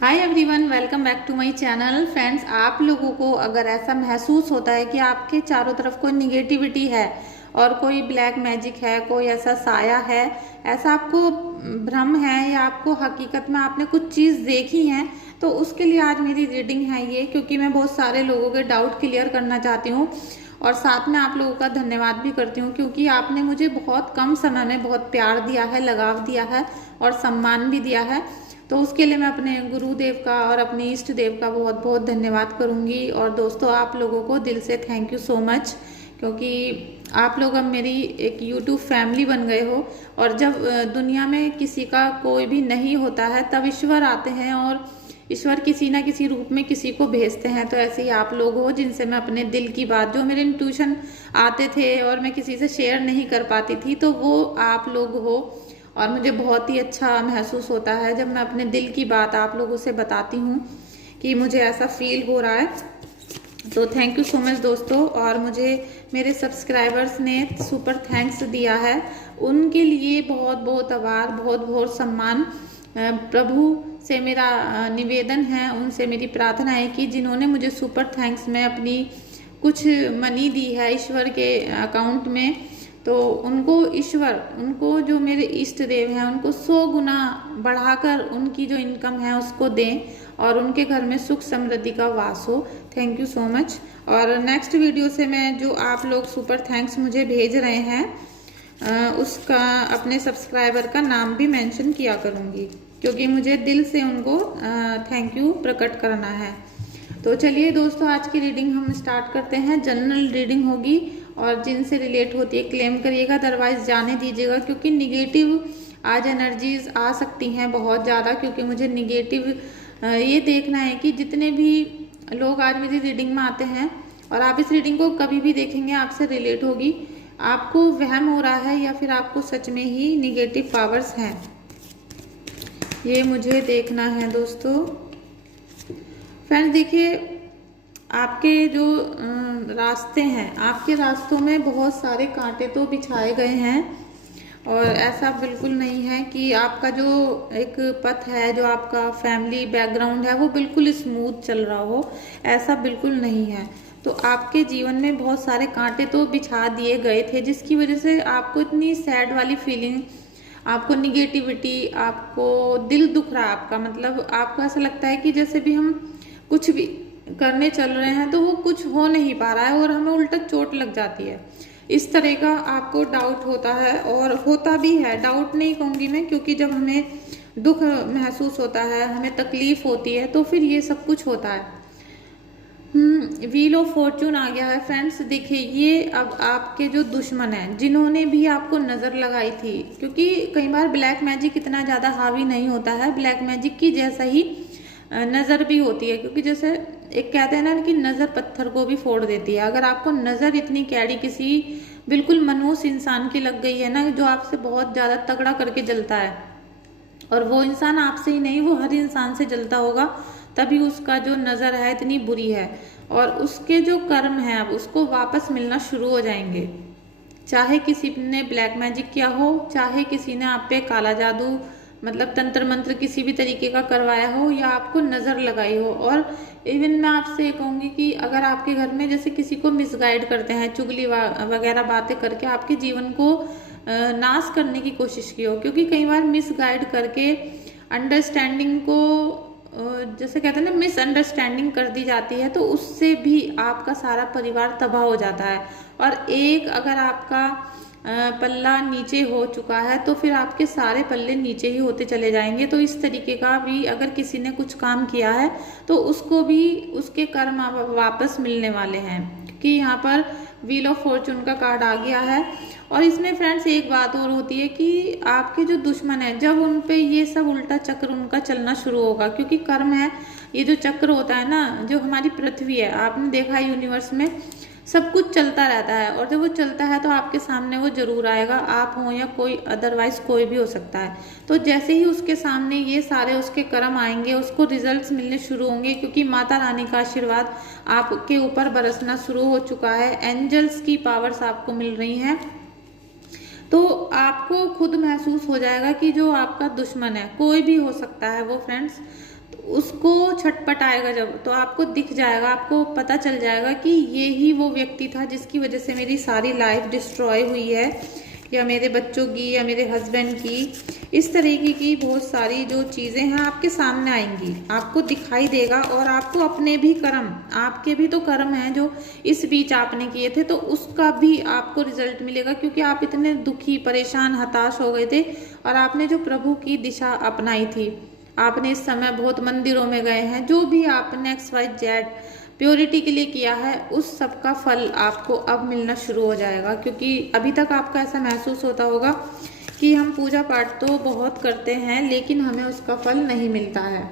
Hi everyone, welcome back to my channel. Friends, आप लोगों को अगर ऐसा महसूस होता है कि आपके चारों तरफ कोई निगेटिविटी है और कोई ब्लैक मैजिक है, कोई ऐसा साया है, ऐसा आपको भ्रम है या आपको हकीकत में आपने कुछ चीज़ देखी है, तो उसके लिए आज मेरी रीडिंग है ये, क्योंकि मैं बहुत सारे लोगों के डाउट क्लियर करना चाहती हूँ और साथ में आप लोगों का धन्यवाद भी करती हूँ, क्योंकि आपने मुझे बहुत कम समय में बहुत प्यार दिया है, लगाव दिया है और सम्मान भी दिया है। तो उसके लिए मैं अपने गुरुदेव का और अपने इष्ट देव का बहुत बहुत धन्यवाद करूंगी। और दोस्तों, आप लोगों को दिल से थैंक यू सो मच, क्योंकि आप लोग अब मेरी एक यूट्यूब फैमिली बन गए हो। और जब दुनिया में किसी का कोई भी नहीं होता है, तब ईश्वर आते हैं और ईश्वर किसी ना किसी रूप में किसी को भेजते हैं। तो ऐसे ही आप लोग हो जिनसे मैं अपने दिल की बात, जो मेरे इंट्यूशन आते थे और मैं किसी से शेयर नहीं कर पाती थी, तो वो आप लोग हो। और मुझे बहुत ही अच्छा महसूस होता है जब मैं अपने दिल की बात आप लोगों से बताती हूँ कि मुझे ऐसा फील हो रहा है। तो थैंक यू सो मच दोस्तों। और मुझे मेरे सब्सक्राइबर्स ने सुपर थैंक्स दिया है, उनके लिए बहुत बहुत आभार, बहुत बहुत सम्मान। प्रभु से मेरा निवेदन है, उनसे मेरी प्रार्थना है कि जिन्होंने मुझे सुपर थैंक्स में अपनी कुछ मनी दी है ईश्वर के अकाउंट में, तो उनको ईश्वर, उनको जो मेरे इष्ट देव हैं, उनको 100 गुना बढ़ाकर उनकी जो इनकम है उसको दें और उनके घर में सुख समृद्धि का वास हो। Thank you so much. और नेक्स्ट वीडियो से मैं जो आप लोग सुपर थैंक्स मुझे भेज रहे हैं, उसका अपने सब्सक्राइबर का नाम भी मेंशन किया करूँगी, क्योंकि मुझे दिल से उनको थैंक यू प्रकट करना है। तो चलिए दोस्तों, आज की रीडिंग हम स्टार्ट करते हैं। जनरल रीडिंग होगी और जिनसे रिलेट होती है क्लेम करिएगा, अदरवाइज जाने दीजिएगा, क्योंकि निगेटिव आज एनर्जीज आ सकती हैं बहुत ज़्यादा। क्योंकि मुझे निगेटिव ये देखना है कि जितने भी लोग आज मेरी रीडिंग में आते हैं, और आप इस रीडिंग को कभी भी देखेंगे आपसे रिलेट होगी, आपको वहम हो रहा है या फिर आपको सच में ही निगेटिव पावर्स हैं, ये मुझे देखना है दोस्तों। फ्रेंड्स देखिए, आपके जो रास्ते हैं, आपके रास्तों में बहुत सारे कांटे तो बिछाए गए हैं, और ऐसा बिल्कुल नहीं है कि आपका जो एक पथ है, जो आपका फैमिली बैकग्राउंड है, वो बिल्कुल स्मूथ चल रहा हो, ऐसा बिल्कुल नहीं है। तो आपके जीवन में बहुत सारे कांटे तो बिछा दिए गए थे, जिसकी वजह से आपको इतनी सैड वाली फीलिंग, आपको निगेटिविटी, आपको दिल दुख रहा है आपका, मतलब आपको ऐसा लगता है कि जैसे भी हम कुछ भी करने चल रहे हैं तो वो कुछ हो नहीं पा रहा है और हमें उल्टा चोट लग जाती है। इस तरह का आपको डाउट होता है, और होता भी है, डाउट नहीं कहूँगी मैं, क्योंकि जब हमें दुख महसूस होता है, हमें तकलीफ होती है, तो फिर ये सब कुछ होता है। व्हील ऑफ फॉर्चून आ गया है फ्रेंड्स। देखिए, ये अब आपके जो दुश्मन हैं, जिन्होंने भी आपको नज़र लगाई थी, क्योंकि कई बार ब्लैक मैजिक इतना ज़्यादा हावी नहीं होता है, ब्लैक मैजिक की जैसा ही नज़र भी होती है, क्योंकि जैसे एक कहते हैं ना कि नज़र पत्थर को भी फोड़ देती है। अगर आपको नज़र इतनी कैडी किसी बिल्कुल मनहूस इंसान की लग गई है ना, जो आपसे बहुत ज़्यादा तगड़ा करके जलता है, और वो इंसान आपसे ही नहीं, वो हर इंसान से जलता होगा, तभी उसका जो नज़र है इतनी बुरी है, और उसके जो कर्म हैं अब उसको वापस मिलना शुरू हो जाएंगे। चाहे किसी ने ब्लैक मैजिक किया हो, चाहे किसी ने आप पे काला जादू, मतलब तंत्र मंत्र किसी भी तरीके का करवाया हो, या आपको नज़र लगाई हो। और इवन मैं आपसे ये कहूँगी कि अगर आपके घर में जैसे किसी को मिसगाइड करते हैं, चुगली वगैरह बातें करके आपके जीवन को नाश करने की कोशिश की हो, क्योंकि कई बार मिसगाइड करके अंडरस्टैंडिंग को, जैसे कहते हैं ना, मिसअंडरस्टैंडिंग कर दी जाती है, तो उससे भी आपका सारा परिवार तबाह हो जाता है। और एक अगर आपका पल्ला नीचे हो चुका है, तो फिर आपके सारे पल्ले नीचे ही होते चले जाएंगे। तो इस तरीके का भी अगर किसी ने कुछ काम किया है, तो उसको भी उसके कर्म वापस मिलने वाले हैं, क्योंकि यहाँ पर व्हील ऑफ फॉर्चून का कार्ड आ गया है। और इसमें फ्रेंड्स एक बात और होती है कि आपके जो दुश्मन है, जब उन पे ये सब उल्टा चक्र उनका चलना शुरू होगा, क्योंकि कर्म है, ये जो चक्र होता है ना, जो हमारी पृथ्वी है, आपने देखा है यूनिवर्स में सब कुछ चलता रहता है, और जब वो चलता है तो आपके सामने वो जरूर आएगा, आप हो या कोई अदरवाइज कोई भी हो सकता है। तो जैसे ही उसके सामने ये सारे उसके कर्म आएंगे, उसको रिजल्ट्स मिलने शुरू होंगे, क्योंकि माता रानी का आशीर्वाद आपके ऊपर बरसना शुरू हो चुका है, एंजल्स की पावर्स आपको मिल रही हैं। तो आपको खुद महसूस हो जाएगा कि जो आपका दुश्मन है, कोई भी हो सकता है वो फ्रेंड्स, उसको छटपट आएगा जब, तो आपको दिख जाएगा, आपको पता चल जाएगा कि ये ही वो व्यक्ति था जिसकी वजह से मेरी सारी लाइफ डिस्ट्रॉय हुई है, या मेरे बच्चों की, या मेरे हस्बैंड की। इस तरीके की बहुत सारी जो चीज़ें हैं आपके सामने आएंगी, आपको दिखाई देगा। और आपको अपने भी कर्म, आपके भी तो कर्म हैं जो इस बीच आपने किए थे, तो उसका भी आपको रिजल्ट मिलेगा, क्योंकि आप इतने दुखी, परेशान, हताश हो गए थे और आपने जो प्रभु की दिशा अपनाई थी, आपने इस समय बहुत मंदिरों में गए हैं, जो भी आपने XYZ प्योरिटी के लिए किया है, उस सब का फल आपको अब मिलना शुरू हो जाएगा। क्योंकि अभी तक आपको ऐसा महसूस होता होगा कि हम पूजा पाठ तो बहुत करते हैं लेकिन हमें उसका फल नहीं मिलता है।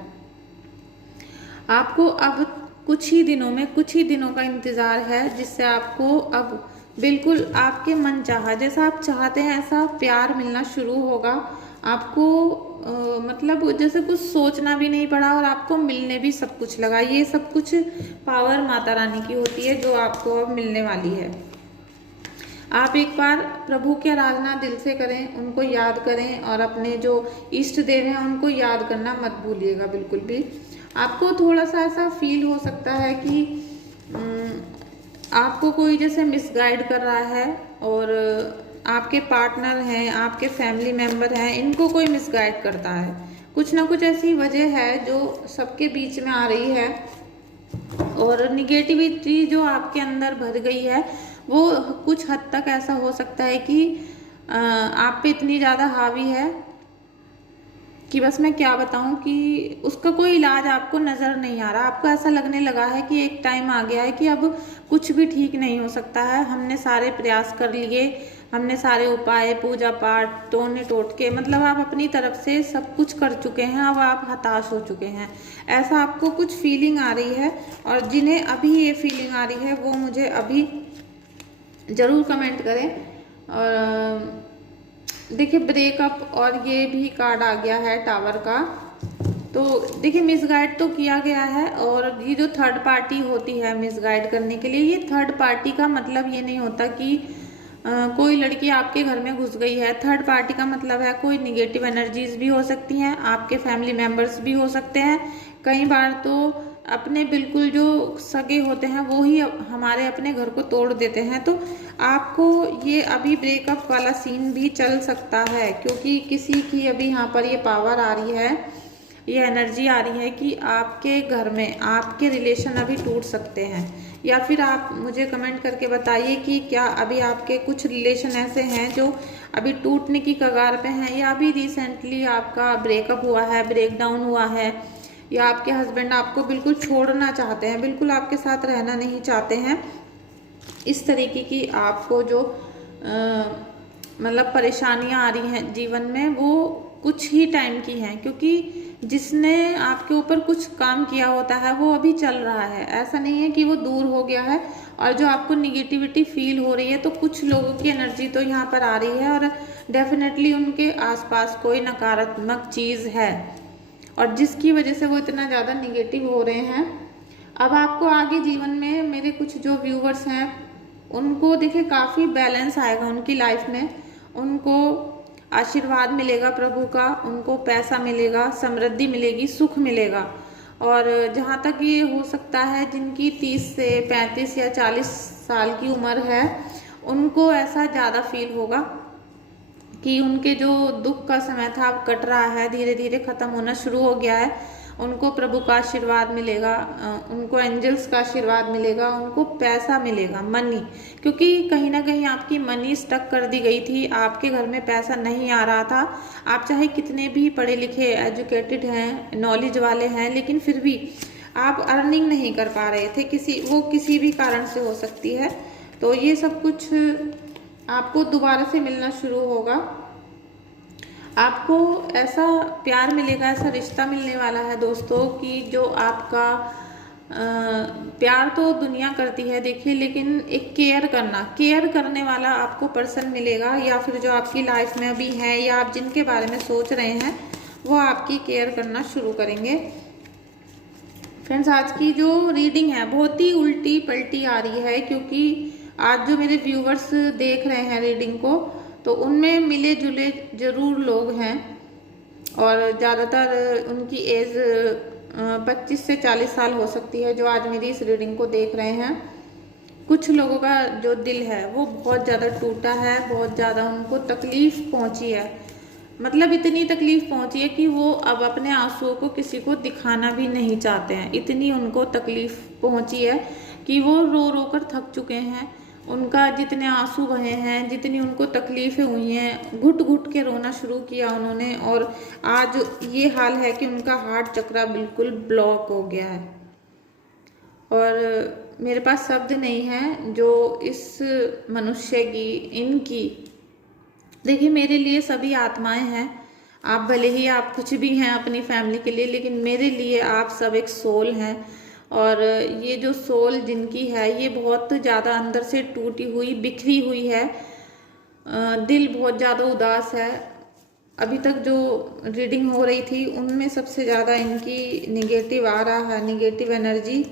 आपको अब कुछ ही दिनों में, कुछ ही दिनों का इंतज़ार है, जिससे आपको अब बिल्कुल आपके मन चाहा, जैसा आप चाहते हैं ऐसा प्यार मिलना शुरू होगा। आपको मतलब जैसे कुछ सोचना भी नहीं पड़ा और आपको मिलने भी सब कुछ लगा। ये सब कुछ पावर माता रानी की होती है जो आपको अब मिलने वाली है। आप एक बार प्रभु की आराधना दिल से करें, उनको याद करें, और अपने जो इष्ट देव हैं उनको याद करना मत भूलिएगा बिल्कुल भी। आपको थोड़ा सा ऐसा फील हो सकता है कि आपको कोई जैसे मिसगाइड कर रहा है, और आपके पार्टनर हैं, आपके फैमिली मेम्बर हैं, इनको कोई मिसगाइड करता है। कुछ ना कुछ ऐसी वजह है जो सबके बीच में आ रही है, और निगेटिविटी जो आपके अंदर भर गई है वो कुछ हद तक ऐसा हो सकता है कि आप पे इतनी ज़्यादा हावी है कि बस मैं क्या बताऊं, कि उसका कोई इलाज आपको नज़र नहीं आ रहा। आपको ऐसा लगने लगा है कि एक टाइम आ गया है कि अब कुछ भी ठीक नहीं हो सकता है। हमने सारे प्रयास कर लिए, हमने सारे उपाय, पूजा पाठ, टोने टोटके, मतलब आप अपनी तरफ से सब कुछ कर चुके हैं, अब आप हताश हो चुके हैं, ऐसा आपको कुछ फीलिंग आ रही है। और जिन्हें अभी ये फीलिंग आ रही है वो मुझे अभी ज़रूर कमेंट करें। और देखिए ब्रेकअप, और ये भी कार्ड आ गया है टावर का। तो देखिए मिसगाइड तो किया गया है, और ये जो थर्ड पार्टी होती है मिसगाइड करने के लिए, ये थर्ड पार्टी का मतलब ये नहीं होता कि कोई लड़की आपके घर में घुस गई है। थर्ड पार्टी का मतलब है कोई निगेटिव एनर्जीज भी हो सकती हैं, आपके फैमिली मेम्बर्स भी हो सकते हैं। कई बार तो अपने बिल्कुल जो सगे होते हैं वो ही हमारे अपने घर को तोड़ देते हैं। तो आपको ये अभी ब्रेकअप वाला सीन भी चल सकता है, क्योंकि किसी की अभी यहाँ पर ये पावर आ रही है, ये एनर्जी आ रही है कि आपके घर में आपके रिलेशन अभी टूट सकते हैं। या फिर आप मुझे कमेंट करके बताइए कि क्या अभी आपके कुछ रिलेशन ऐसे हैं जो अभी टूटने की कगार पे हैं, या अभी रिसेंटली आपका ब्रेकअप हुआ है, ब्रेकडाउन हुआ है, या आपके हस्बैंड आपको बिल्कुल छोड़ना चाहते हैं, बिल्कुल आपके साथ रहना नहीं चाहते हैं। इस तरीके की आपको जो मतलब परेशानियां आ रही हैं जीवन में, वो कुछ ही टाइम की हैं, क्योंकि जिसने आपके ऊपर कुछ काम किया होता है वो अभी चल रहा है। ऐसा नहीं है कि वो दूर हो गया है। और जो आपको निगेटिविटी फील हो रही है, तो कुछ लोगों की एनर्जी तो यहाँ पर आ रही है, और डेफिनेटली उनके आसपास कोई नकारात्मक चीज़ है, और जिसकी वजह से वो इतना ज़्यादा निगेटिव हो रहे हैं। अब आपको आगे जीवन में, मेरे कुछ जो व्यूवर्स हैं उनको देखिए काफ़ी बैलेंस आएगा उनकी लाइफ में, उनको आशीर्वाद मिलेगा प्रभु का, उनको पैसा मिलेगा, समृद्धि मिलेगी, सुख मिलेगा। और जहाँ तक ये हो सकता है जिनकी 30 से 35 या 40 साल की उम्र है, उनको ऐसा ज़्यादा फील होगा कि उनके जो दुख का समय था अब कट रहा है, धीरे धीरे ख़त्म होना शुरू हो गया है। उनको प्रभु का आशीर्वाद मिलेगा, उनको एंजल्स का आशीर्वाद मिलेगा, उनको पैसा मिलेगा, मनी। क्योंकि कहीं ना कहीं आपकी मनी स्टक कर दी गई थी, आपके घर में पैसा नहीं आ रहा था। आप चाहे कितने भी पढ़े लिखे, एजुकेटेड हैं, नॉलेज वाले हैं, लेकिन फिर भी आप अर्निंग नहीं कर पा रहे थे, किसी भी कारण से हो सकती है। तो ये सब कुछ आपको दोबारा से मिलना शुरू होगा। आपको ऐसा प्यार मिलेगा, ऐसा रिश्ता मिलने वाला है दोस्तों कि जो आपका प्यार तो दुनिया करती है देखिए, लेकिन एक केयर करने वाला आपको पर्सन मिलेगा, या फिर जो आपकी लाइफ में अभी है, या आप जिनके बारे में सोच रहे हैं वो आपकी केयर करना शुरू करेंगे। फ्रेंड्स, आज की जो रीडिंग है बहुत ही उल्टी पलटी आ रही है, क्योंकि आज जो मेरे व्यूवर्स देख रहे हैं रीडिंग को, तो उनमें मिले जुले जरूर लोग हैं, और ज़्यादातर उनकी एज 25 से 40 साल हो सकती है जो आज मेरी इस रीडिंग को देख रहे हैं। कुछ लोगों का जो दिल है वो बहुत ज़्यादा टूटा है, बहुत ज़्यादा उनको तकलीफ़ पहुंची है, मतलब इतनी तकलीफ़ पहुंची है कि वो अब अपने आंसुओं को किसी को दिखाना भी नहीं चाहते हैं। इतनी उनको तकलीफ़ पहुंची है कि वो रो रो कर थक चुके हैं। उनका जितने आंसू बहे हैं, जितनी उनको तकलीफ़ें हुई हैं, घुट घुट के रोना शुरू किया उन्होंने, और आज ये हाल है कि उनका हार्ट चक्रा बिल्कुल ब्लॉक हो गया है। और मेरे पास शब्द नहीं है जो इस मनुष्य की, इनकी, देखिए मेरे लिए सभी आत्माएं हैं। आप भले ही आप कुछ भी हैं अपनी फैमिली के लिए, लेकिन मेरे लिए आप सब एक सोल हैं। और ये जो सोल जिनकी है ये बहुत ज़्यादा अंदर से टूटी हुई, बिखरी हुई है। दिल बहुत ज़्यादा उदास है। अभी तक जो रीडिंग हो रही थी उनमें सबसे ज़्यादा इनकी निगेटिव आ रहा है, निगेटिव एनर्जी।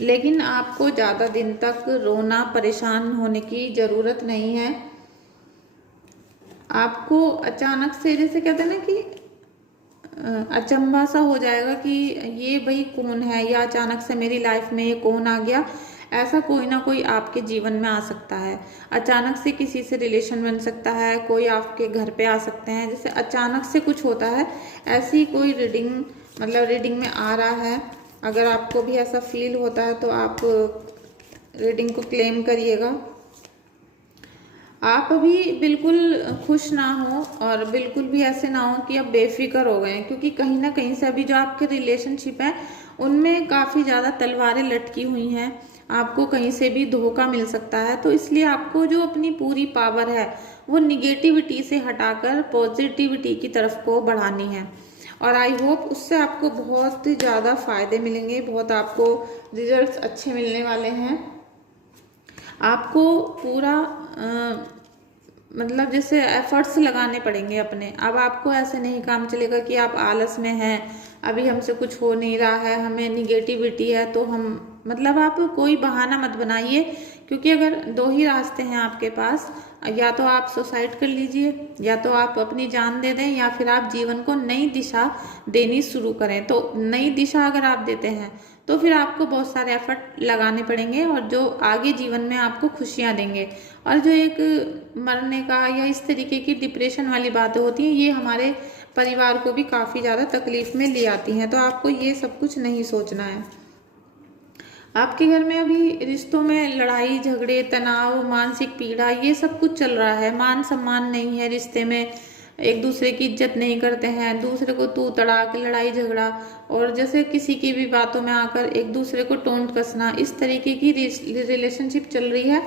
लेकिन आपको ज़्यादा दिन तक रोना, परेशान होने की ज़रूरत नहीं है। आपको अचानक से, जैसे कहते हैं ना कि अचंभा सा हो जाएगा कि ये भाई कौन है, या अचानक से मेरी लाइफ में ये कौन आ गया। ऐसा कोई ना कोई आपके जीवन में आ सकता है। अचानक से किसी से रिलेशन बन सकता है, कोई आपके घर पे आ सकते हैं, जैसे अचानक से कुछ होता है। ऐसी कोई रीडिंग, मतलब रीडिंग में आ रहा है। अगर आपको भी ऐसा फील होता है तो आप रीडिंग को क्लेम करिएगा। आप अभी बिल्कुल खुश ना हो और बिल्कुल भी ऐसे ना हो कि आप बेफिक्र हो गए हैं, क्योंकि कहीं ना कहीं से अभी जो आपके रिलेशनशिप है उनमें काफ़ी ज़्यादा तलवारें लटकी हुई हैं। आपको कहीं से भी धोखा मिल सकता है, तो इसलिए आपको जो अपनी पूरी पावर है वो निगेटिविटी से हटाकर पॉजिटिविटी की तरफ को बढ़ानी है। और आई होप उससे आपको बहुत ज़्यादा फायदे मिलेंगे, बहुत आपको रिजल्ट्स अच्छे मिलने वाले हैं। आपको पूरा मतलब जैसे एफर्ट्स लगाने पड़ेंगे अपने। अब आपको ऐसे नहीं काम चलेगा कि आप आलस में हैं, अभी हमसे कुछ हो नहीं रहा है, हमें निगेटिविटी है तो हम, मतलब आप कोई बहाना मत बनाइए। क्योंकि अगर दो ही रास्ते हैं आपके पास, या तो आप सुसाइड कर लीजिए, या तो आप अपनी जान दे दें, या फिर आप जीवन को नई दिशा देनी शुरू करें। तो नई दिशा अगर आप देते हैं तो फिर आपको बहुत सारे एफर्ट लगाने पड़ेंगे, और जो आगे जीवन में आपको खुशियां देंगे। और जो एक मरने का या इस तरीके की डिप्रेशन वाली बातें होती हैं, ये हमारे परिवार को भी काफ़ी ज़्यादा तकलीफ में ले आती हैं। तो आपको ये सब कुछ नहीं सोचना है। आपके घर में अभी रिश्तों में लड़ाई झगड़े, तनाव, मानसिक पीड़ा, ये सब कुछ चल रहा है। मान सम्मान नहीं है रिश्ते में, एक दूसरे की इज्जत नहीं करते हैं, दूसरे को तू तड़ाक, लड़ाई झगड़ा, और जैसे किसी की भी बातों में आकर एक दूसरे को टोंट कसना, इस तरीके की रिलेशनशिप चल रही है।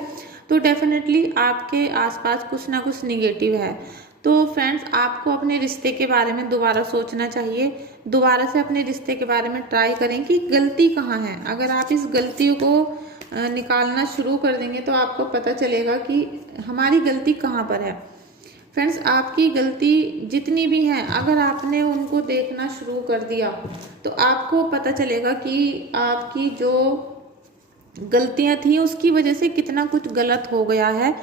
तो डेफिनेटली आपके आसपास कुछ ना कुछ निगेटिव है। तो फ्रेंड्स, आपको अपने रिश्ते के बारे में दोबारा सोचना चाहिए। दोबारा से अपने रिश्ते के बारे में ट्राई करें कि गलती कहाँ है। अगर आप इस गलतियों को निकालना शुरू कर देंगे तो आपको पता चलेगा कि हमारी गलती कहाँ पर है। फ्रेंड्स, आपकी गलती जितनी भी हैं, अगर आपने उनको देखना शुरू कर दिया तो आपको पता चलेगा कि आपकी जो गलतियां थी उसकी वजह से कितना कुछ गलत हो गया है।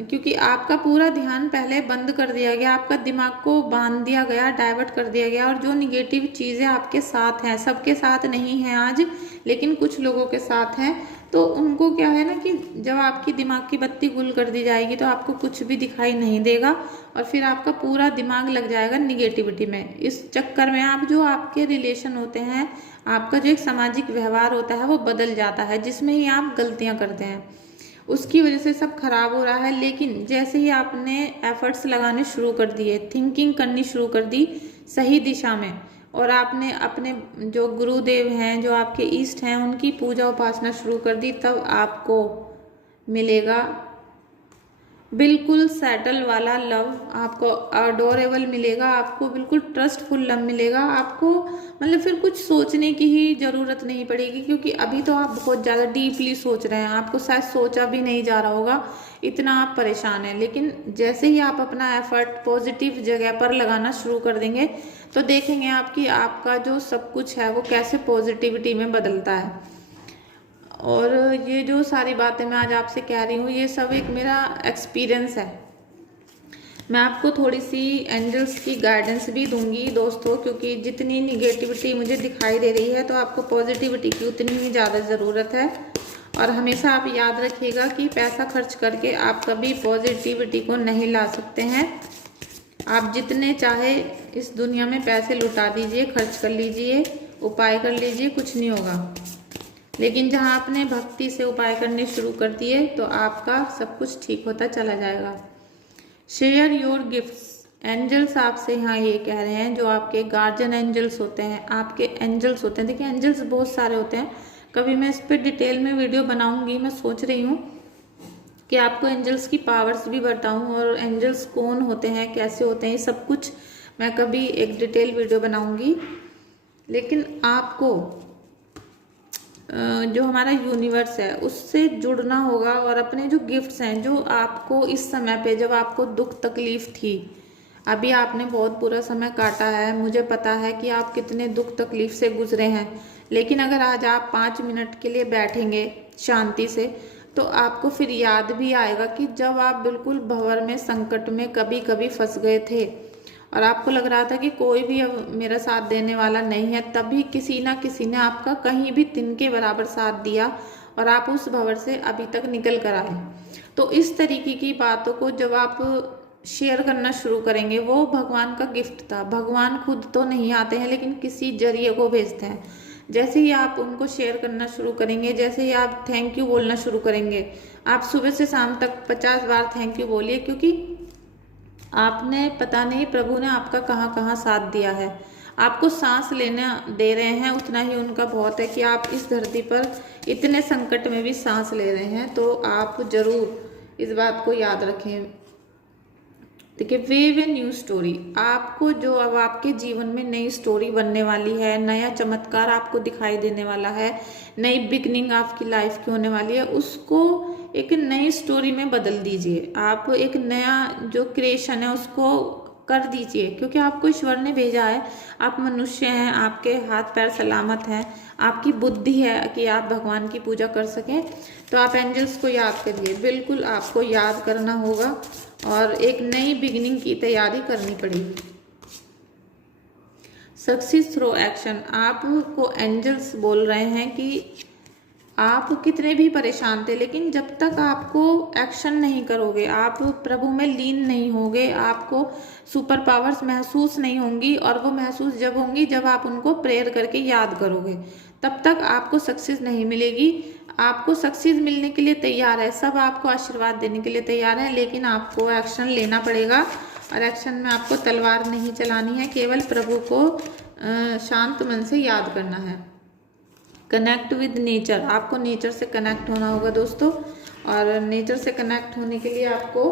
क्योंकि आपका पूरा ध्यान पहले बंद कर दिया गया, आपका दिमाग को बांध दिया गया, डाइवर्ट कर दिया गया। और जो निगेटिव चीज़ें आपके साथ हैं, सबके साथ नहीं हैं आज, लेकिन कुछ लोगों के साथ हैं, तो उनको क्या है ना कि जब आपकी दिमाग की बत्ती गुल कर दी जाएगी तो आपको कुछ भी दिखाई नहीं देगा, और फिर आपका पूरा दिमाग लग जाएगा निगेटिविटी में। इस चक्कर में आप जो आपके रिलेशन होते हैं, आपका जो एक सामाजिक व्यवहार होता है वो बदल जाता है, जिसमें ही आप गलतियाँ करते हैं, उसकी वजह से सब खराब हो रहा है। लेकिन जैसे ही आपने एफर्ट्स लगाने शुरू कर दिए, थिंकिंग करनी शुरू कर दी सही दिशा में, और आपने अपने जो गुरुदेव हैं, जो आपके ईष्ट हैं, उनकी पूजा उपासना शुरू कर दी, तब आपको मिलेगा बिल्कुल सेटल वाला लव। आपको अडोरेबल मिलेगा, आपको बिल्कुल ट्रस्टफुल लव मिलेगा। आपको मतलब फिर कुछ सोचने की ही ज़रूरत नहीं पड़ेगी, क्योंकि अभी तो आप बहुत ज़्यादा डीपली सोच रहे हैं, आपको शायद सोचा भी नहीं जा रहा होगा, इतना आप परेशान हैं। लेकिन जैसे ही आप अपना एफर्ट पॉजिटिव जगह पर लगाना शुरू कर देंगे तो देखेंगे आपकी आपका जो सब कुछ है वो कैसे पॉजिटिविटी में बदलता है। और ये जो सारी बातें मैं आज आपसे कह रही हूँ, ये सब एक मेरा एक्सपीरियंस है। मैं आपको थोड़ी सी एंजल्स की गाइडेंस भी दूंगी दोस्तों, क्योंकि जितनी निगेटिविटी मुझे दिखाई दे रही है तो आपको पॉजिटिविटी की उतनी ही ज़्यादा ज़रूरत है। और हमेशा आप याद रखिएगा कि पैसा खर्च करके आप कभी पॉजिटिविटी को नहीं ला सकते हैं। आप जितने चाहे इस दुनिया में पैसे लुटा दीजिए, खर्च कर लीजिए, उपाय कर लीजिए, कुछ नहीं होगा। लेकिन जहाँ आपने भक्ति से उपाय करने शुरू कर दिए तो आपका सब कुछ ठीक होता चला जाएगा। Share your gifts. एंजल्स आपसे यहाँ ये कह रहे हैं, जो आपके गार्जियन एंजल्स होते हैं, आपके एंजल्स होते हैं। देखिए एंजल्स बहुत सारे होते हैं, कभी मैं इस पर डिटेल में वीडियो बनाऊंगी। मैं सोच रही हूँ कि आपको एंजल्स की पावर्स भी बताऊं और एंजल्स कौन होते हैं, कैसे होते हैं, ये सब कुछ मैं कभी एक डिटेल वीडियो बनाऊंगी। लेकिन आपको जो हमारा यूनिवर्स है उससे जुड़ना होगा और अपने जो गिफ्ट्स हैं, जो आपको इस समय पे जब आपको दुख तकलीफ थी, अभी आपने बहुत बुरा समय काटा है, मुझे पता है कि आप कितने दुख तकलीफ से गुजरे हैं। लेकिन अगर आज आप 5 मिनट के लिए बैठेंगे शांति से तो आपको फिर याद भी आएगा कि जब आप बिल्कुल भंवर में, संकट में कभी कभी फंस गए थे और आपको लग रहा था कि कोई भी अब मेरा साथ देने वाला नहीं है, तभी किसी ना किसी ने आपका कहीं भी तिनके बराबर साथ दिया और आप उस भंवर से अभी तक निकल कर आए। तो इस तरीके की बातों को जब आप शेयर करना शुरू करेंगे, वो भगवान का गिफ्ट था। भगवान खुद तो नहीं आते हैं लेकिन किसी जरिए को भेजते हैं। जैसे ही आप उनको शेयर करना शुरू करेंगे, जैसे ही आप थैंक यू बोलना शुरू करेंगे, आप सुबह से शाम तक 50 बार थैंक यू बोलिए, क्योंकि आपने पता नहीं प्रभु ने आपका कहाँ कहाँ साथ दिया है। आपको सांस लेने दे रहे हैं, उतना ही उनका बहुत है कि आप इस धरती पर इतने संकट में भी सांस ले रहे हैं। तो आप जरूर इस बात को याद रखें। देखिए, वेव ए न्यू स्टोरी। आपको जो अब आपके जीवन में नई स्टोरी बनने वाली है, नया चमत्कार आपको दिखाई देने वाला है, नई बिगनिंग आपकी लाइफ की होने वाली है, उसको एक नई स्टोरी में बदल दीजिए। आप एक नया जो क्रिएशन है उसको कर दीजिए, क्योंकि आपको ईश्वर ने भेजा है। आप मनुष्य हैं, आपके हाथ पैर सलामत हैं, आपकी बुद्धि है कि आप भगवान की पूजा कर सकें। तो आप एंजल्स को याद करिए, बिल्कुल आपको याद करना होगा और एक नई बिगिनिंग की तैयारी करनी पड़ेगी। Success through action. आपको एंजल्स बोल रहे हैं कि आप कितने भी परेशान थे, लेकिन जब तक आपको एक्शन नहीं करोगे, आप प्रभु में लीन नहीं होगे, आपको सुपर पावर्स महसूस नहीं होंगी। और वो महसूस जब होंगी जब आप उनको प्रेयर करके याद करोगे, तब तक आपको सक्सेस नहीं मिलेगी। आपको सक्सेस मिलने के लिए तैयार है, सब आपको आशीर्वाद देने के लिए तैयार है, लेकिन आपको एक्शन लेना पड़ेगा। और एक्शन में आपको तलवार नहीं चलानी है, केवल प्रभु को शांत मन से याद करना है। Connect with nature. आपको नेचर से कनेक्ट होना होगा दोस्तों, और नेचर से कनेक्ट होने के लिए आपको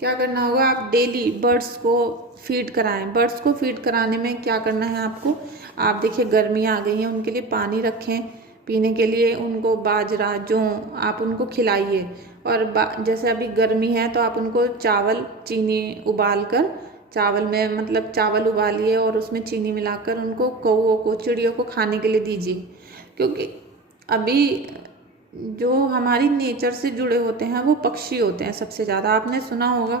क्या करना होगा, आप डेली बर्ड्स को फीड कराएं। बर्ड्स को फीड कराने में क्या करना है आपको, आप देखिए गर्मियाँ आ गई हैं, उनके लिए पानी रखें पीने के लिए, उनको बाजरा जौ आप उनको खिलाइए। और जैसे अभी गर्मी है तो आप उनको चावल चीनी उबाल कर, चावल में मतलब चावल उबालिए और उसमें चीनी मिलाकर उनको कौओं को, चिड़ियों को खाने के लिए दीजिए। क्योंकि अभी जो हमारी नेचर से जुड़े होते हैं वो पक्षी होते हैं सबसे ज़्यादा। आपने सुना होगा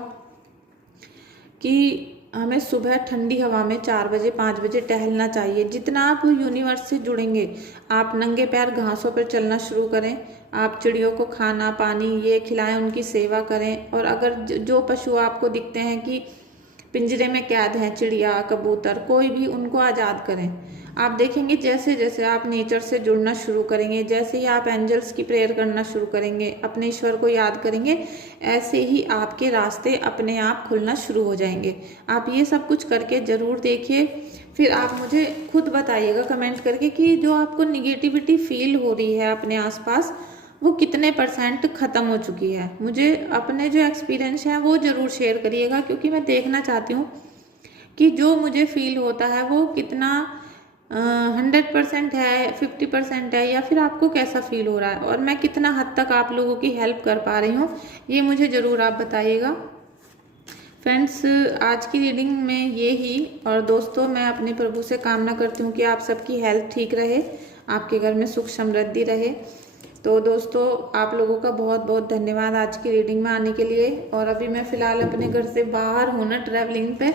कि हमें सुबह ठंडी हवा में 4 बजे 5 बजे टहलना चाहिए। जितना आप यूनिवर्स से जुड़ेंगे, आप नंगे पैर घासों पर चलना शुरू करें, आप चिड़ियों को खाना पानी ये खिलाएं, उनकी सेवा करें। और अगर जो पशु आपको दिखते हैं कि पिंजरे में कैद हैं, चिड़िया कबूतर कोई भी, उनको आज़ाद करें। आप देखेंगे जैसे जैसे आप नेचर से जुड़ना शुरू करेंगे, जैसे ही आप एंजल्स की प्रेयर करना शुरू करेंगे, अपने ईश्वर को याद करेंगे, ऐसे ही आपके रास्ते अपने आप खुलना शुरू हो जाएंगे। आप ये सब कुछ करके ज़रूर देखिए, फिर आप मुझे खुद बताइएगा कमेंट करके कि जो आपको निगेटिविटी फील हो रही है अपने आसपास वो कितने % ख़त्म हो चुकी है। मुझे अपने जो एक्सपीरियंस है वो ज़रूर शेयर करिएगा, क्योंकि मैं देखना चाहती हूँ कि जो मुझे फील होता है वो कितना 100% है, 50% है, या फिर आपको कैसा फील हो रहा है और मैं कितना हद तक आप लोगों की हेल्प कर पा रही हूँ, ये मुझे ज़रूर आप बताइएगा। फ्रेंड्स, आज की रीडिंग में ये ही। और दोस्तों, मैं अपने प्रभु से कामना करती हूँ कि आप सबकी हेल्थ ठीक रहे, आपके घर में सुख समृद्धि रहे। तो दोस्तों आप लोगों का बहुत बहुत धन्यवाद आज की रीडिंग में आने के लिए। और अभी मैं फ़िलहाल अपने घर से बाहर हूँ ना ट्रैवलिंग पे,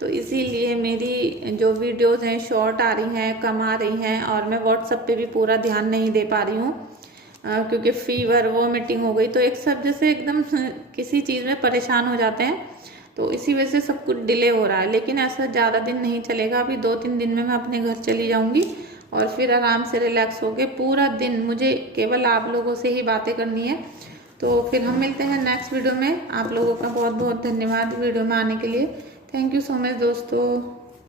तो इसीलिए मेरी जो वीडियोस हैं शॉर्ट आ रही हैं, कम आ रही हैं, और मैं व्हाट्सएप पे भी पूरा ध्यान नहीं दे पा रही हूँ क्योंकि फीवर वोमिटिंग हो गई, तो एक सब जैसे एकदम किसी चीज़ में परेशान हो जाते हैं, तो इसी वजह से सब कुछ डिले हो रहा है। लेकिन ऐसा ज़्यादा दिन नहीं चलेगा, अभी 2-3 दिन में मैं अपने घर चली जाऊँगी और फिर आराम से रिलैक्स होके पूरा दिन मुझे केवल आप लोगों से ही बातें करनी है। तो फिर हम मिलते हैं नेक्स्ट वीडियो में। आप लोगों का बहुत बहुत धन्यवाद वीडियो में आने के लिए। थैंक यू सो मच दोस्तों।